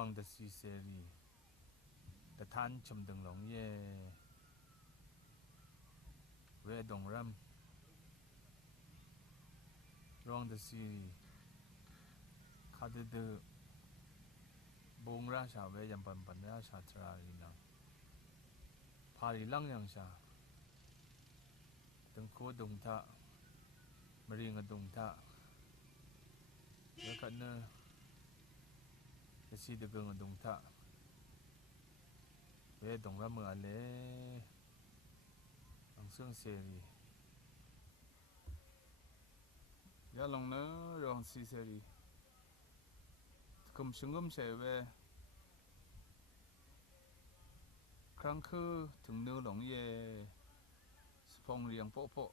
ruang da si seri da than chum deng long ye we dong ram ruang da si khade de bong ra sha we yam pan pan ra sha tra ri na phari lang yang sha teng ko dong tha mari nga dong tha we kan na si de gong dong tha we dong ram ma le ang sương seri ya long na ruang si seri kum sungum se we krang khu thung nu long ye spong riang po po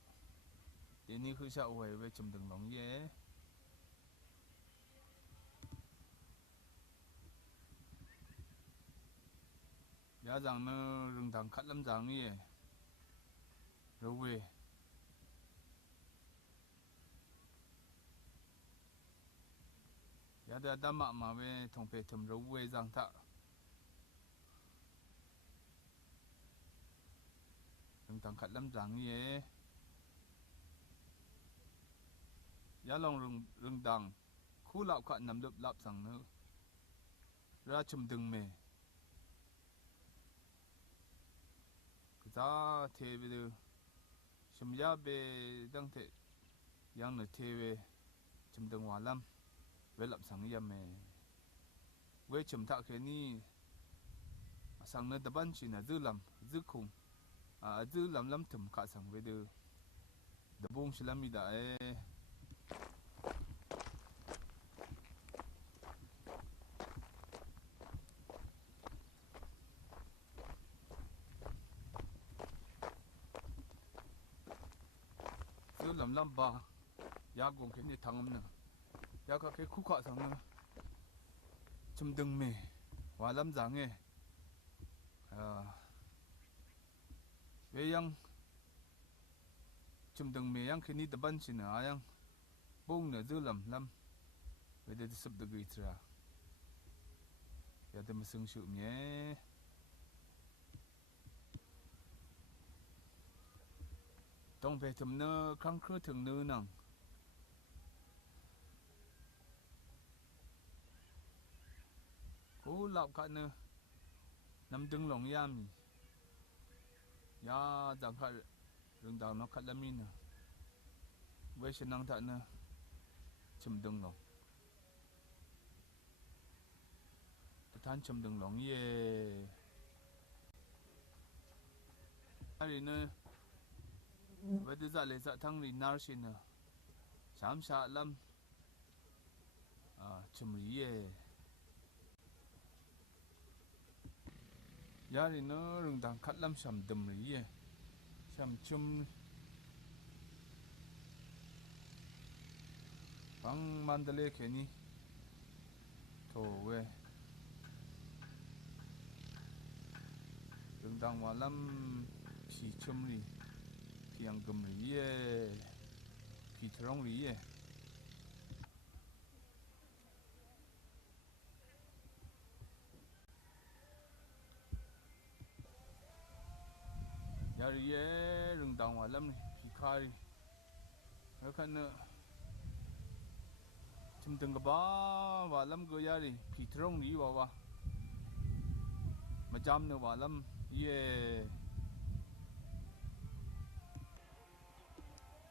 ye ni khu sa we chum deng long ye ya jang na rung dang khat lam jang ye ro we ya da da ma we thong pe thum ro we jang tha rung dang khat lam jang ye ya long rung dang khu lạo khat nam lup lap sang nu ra chum deng me za the be de shum ya be dang the yang ne the we chum deng wa lam we lap sang ya me we chum tha khe ni sang na da ban chi na zu lam zu khung zu lam lam thum ka sang we de da bong shlam mi da e zu lam lam ba ya gong khe ni thangam na ya ka khe khu kha sang na chum deng me wa lam jang e we yang chum deng me yang khe ni da ban chi na yang bong na zu lam lam we de sub de gi tra ya de ma sung shu me tong ve thum na khang khru thung nu nang cô lọc cả nè nằm đứng lòng yam ya chẳng hạn rừng đào nó khát lắm nè với sự năng thận nè chìm đứng lòng than chìm đứng lòng ye ai nè với tự ra lấy dạ thăng đi nar xin nè sám xạ lâm chìm lý ye ya thì nó rừng đằng khát lắm sầm đầm lý ye sầm chum bang mandale keni thổ we rừng đằng mà lắm chỉ chum lý piang gum lý ye pi trong lý ye ya ri ye rừng đằng mà lắm pi khai nó khăn nữa chum từng cái ba và lắm cái ya ri pi trong lý wa mà jam nữa wa lắm ye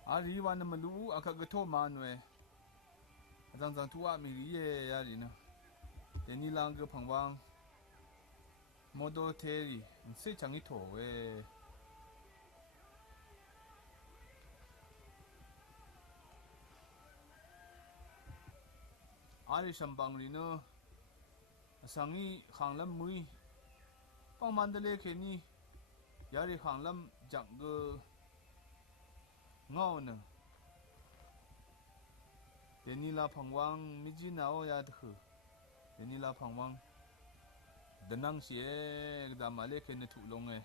ri wa na malu aka ga to man we zang tuwa mi ri ye ya ri na de ni lang ge phang wang modo the ri se chang i tho we ari sambang ri no sangi khanglam mui pang mandale khe ni yari khanglam jang ge ngau na denila phangwang miji nao ya thu denila phangwang danang sie da male khe ne thu long e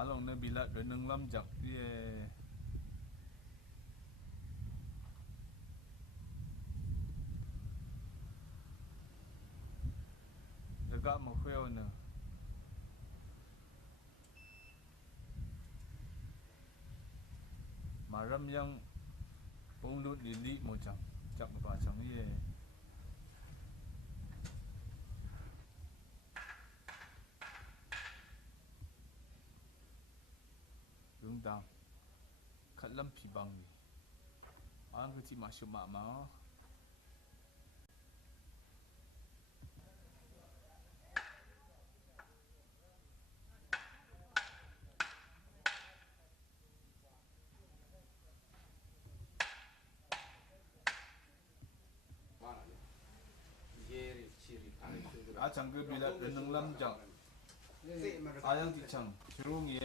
along na bilat renung lam jak dia agak mo khweo na maram yang punglut lili mo chang chak pa chang ye lung dang khat lam phi bang ni ang ku ti ma shu ma ma a chang ge bilat renung lam jak ayang ti chang churung ye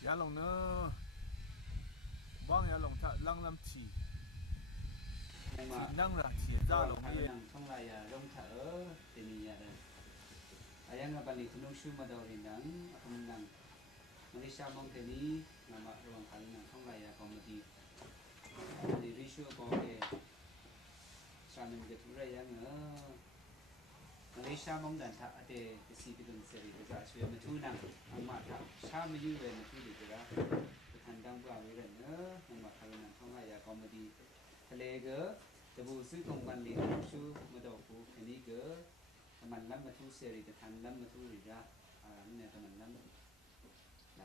ya long na bang ya long tha lang lam chi nang ra chi da long ye không lại rong thở thì mình nhận ayang nga balik nung shu madaw rin nang akong nang Malaysia mong teni nama ruang kali nang không lại comedy di risu ko ke samin ke tura yang Malaysia mong dan tha ate si bidun seri ke ja sui ma thu nang ang ma tha sa ma yu we ma thu di raทันดังปลาวิเรนเนอมันมาคารุนันท่องไรยาคอมเมดี้ทะเลเกอจะบูซื้อตรงกันลีชูมาดอกกูแค่นี้เกอมันล้ำมาทูเสรีจะทันล้ำมาทูหรือจะเนี่ยแต่มันล้ำไหน